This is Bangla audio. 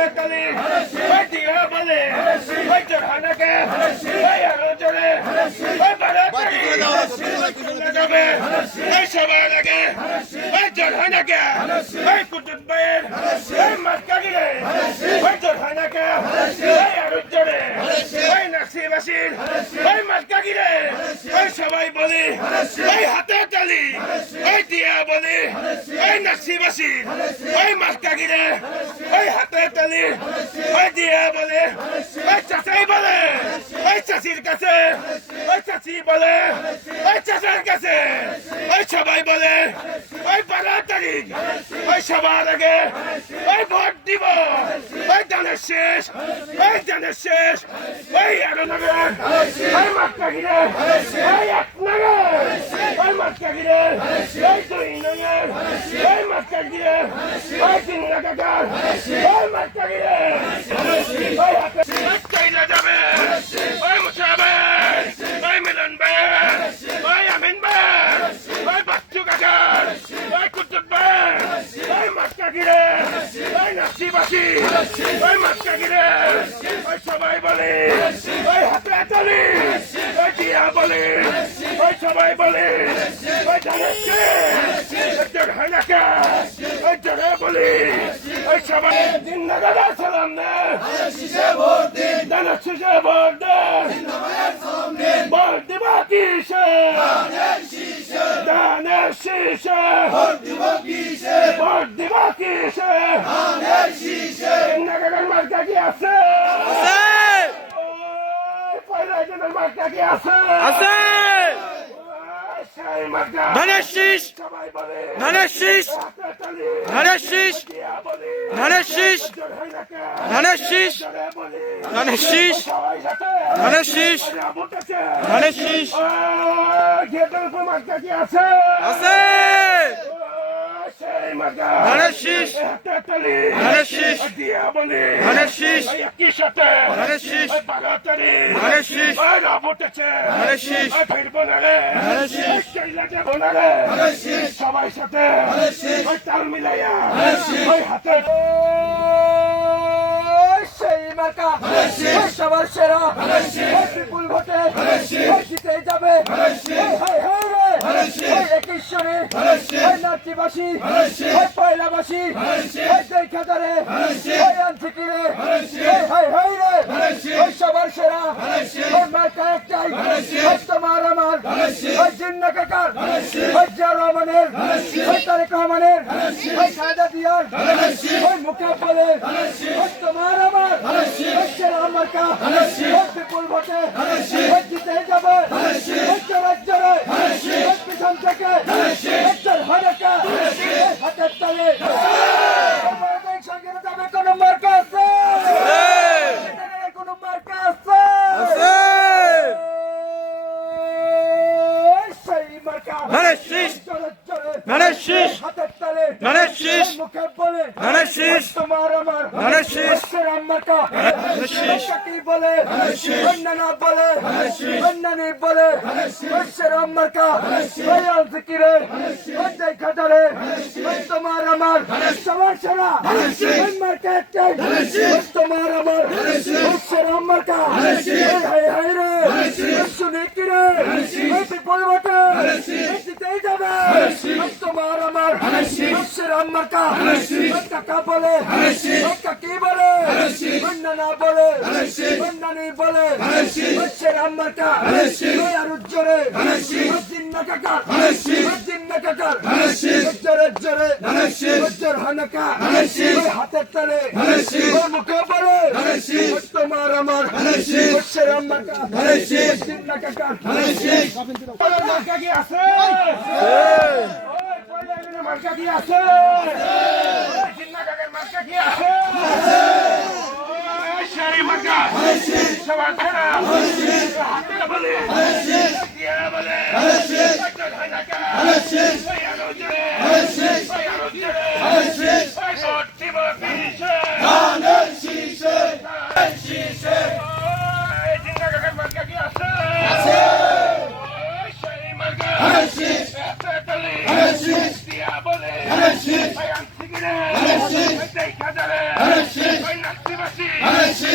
হাতে তালি ওই দিয়া বলে ওই জোরহানাকে ওই আরো জোরে ওই বারাতারি লাগাবে ওই সবার আগে ওই জোরহানাকে ওই কুতুব ভাইয়ের ওই মাতকাগিরে ওই জোরহানাকে ওই আরো জোরে ওই নাসিবাসীর ওই মাতকাগিরে ওই সবাই বলি ওই হাতে তালি ওই দিয়া বলি ওই নাসিবাসীর ওই মাতকাগিরে ওই হাতে তালি ওই দিয়া বলে ওই চাচাই বলে ওই চাচির কাছে ওই চাচি বলে ওই চাচার কাছে ওই সবাই বলে ওই 12 তারিখ ওই সবার আগে ওই ভোট দিব ওই দানের শেষ ওই 11 নগর ওই মাতকাগিরে ওই 1 নগর ওই মাতকাগিরে ওই 2 নগর ওই মাতকাগিরে ওই 3 নগর ওই মাতকাগিরে ওই হাতে চাইলা যাবে ওই মুসাবের ওই মিলন ভাইয়ের ওই আমিন ভাইয়ের ওই বাচ্চু কাকার ওই কুতুব ভাইয়ের ওই মাতকাগিরে ওই নাসিবাসী ওই মাতকাগিরে ওই সবাই বলে ওই হাতে তালি ওই দিয়া বলে ওই সবাই বলে ওই জানাচ্ছে জোরহানাকে ওই জোরে বলি ওই সবাই 3 নগর সালাম দে দানের শীষে ভোট দে ভোট দিবা কিসে দানের শীষে ভোট দিবা কিসে 3 নগরের মার্কা কি আছে পয়লা জনের মার্কা কি আছে ধানের শীষ ধানের শীষ ধানের শীষ ধানের শীষ ধানের শীষ ধানের শীষ ধানের শীষ ধানের শীষ আছে ধানের শীষ ধানের শীষ ধানের শীষ ধানের শীষ ধানের শীষ ধানের শীষ ধানের শীষ সবাই সাথে ওই তাল মিলাইয়া ওই হাতে সেই মার্কা সবার সেরা বিপুল ভোটে জিতে যাবে একেশ্বরে নাচিবাসী পয়লাবাসী দেখাদারে আনছিকিরে সবার সেরা মার্কা একটাই তোমার আমার জিন্না কাকার জিয়া রহমানের তারেক রহমানের খায়দা দিয়ার মুখে বলে তোমার আমার সেরা মার্কা বিপুল ভোটে জিতে যাবে রাজ্যরে পিছন থেকে জোরহানাকে হাতের তালে সঙ্গে যাবে কোন মার্কা আছে কোন মার্কা আছে সেই মার্কা ধানের শীষ ধানের শীষ হাতের তালে ধানের শীষ মুখে বলে ধানের শীষ তোমার আমার ধানের শীষ সেরা মার্কা ধানের শীষ কি বলে অন্যান্য বলে অন্যান্য বলে সেরা মার্কা জিকিরে দেখাদারে তোমার আমার সবার সেরা মার্কা একটাই তোমার আমার সেরা মার্কা হাই রে শুনে কিরে বিপুল ভোটে জিতেই যাবে তোমার আমার সেরা মার্কা টাকা বলে কি বলে অন্যান্য বলে অন্যান্য বলে সেরা মার্কা আরো জোরে জিন্না কাকার জোরে জোরে জোরহানাকে হাতের তালে মুখে বলে তোমার আমার সেরা মার্কা জিন্না কাকার মার্কা কি আছে মার্কা কি আছে জিন্না কাকার মার্কা কি আছে সেই মার্কা সবার ধরা হাতে বলে দিয়া বলে জোরহানাকে ওই আরো জোরে ওই আরো জোরে ওই ভোট দিব কিসে ধানের শীষে ওই জিন্না কাকার মার্কা কি আছে সেই মার্কা হাতে তালি দিয়া বলে ওই আনছিকিরে ওই দেখাদারে ওই বাংলাদেশি